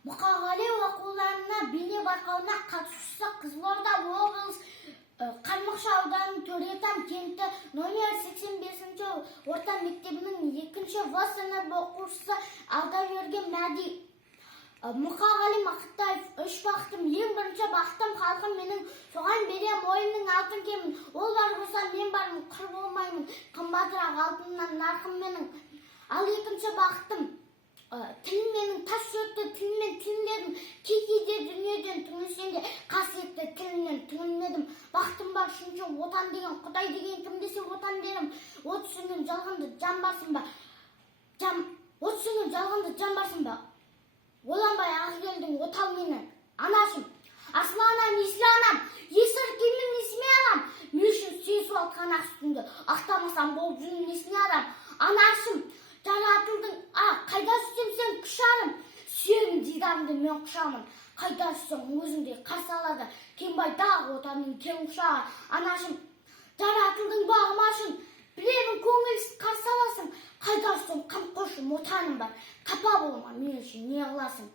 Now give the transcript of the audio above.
Мұқағали оқуларына бейне байқауына қатысушысы Қызылорда облысы Қармақшы ауданының Төретам кенті номер 85 орта мектебінің 2-ші В сынып оқушысы Алдаберген Мәди. Мұқағали Мақатаев: үш бақытым, ең бірінші бақытым халқым менің, соған берем ойымның алтын кемін. Ол бар болса мен бармын, құр болмаймын, қымбатырақ алтыннан нарқым менің. Ал екінші бақытым, тілім менің тас жүректі тілмен тілмедім, кей-кейде дүниеден түңілсем де қасиетті тілімнен түңілмедім. Бақытым бар үшінші отан деген, Құдай деген кім десе отан дерім. От сөнген жалғанды жан барсың ба? От сөнген жалғанды жан барсың ба? Ойланбай ақ келдің отал мені, анашым. Асыл анам, есіл анам, есір кемін несіме алам. Мен үшін сүйе суалтқан ақ сүтіңді, ақтамасам болып жүнін несіне адам. Анашым, жаратылдың, қайда сүсем сен күшарым. Сүйегім дидамды мен құшамын. Қайда сүсем өзіңдей қарсы алады кеңбайдағы отанның кең құшағы. Анашым, жаратылдың бағыма үшін, білемін көңілсіз қарсы аласың. Қайда сүсем қамқоршым отаным бар. Қапа болма, мен үшін не қыласың?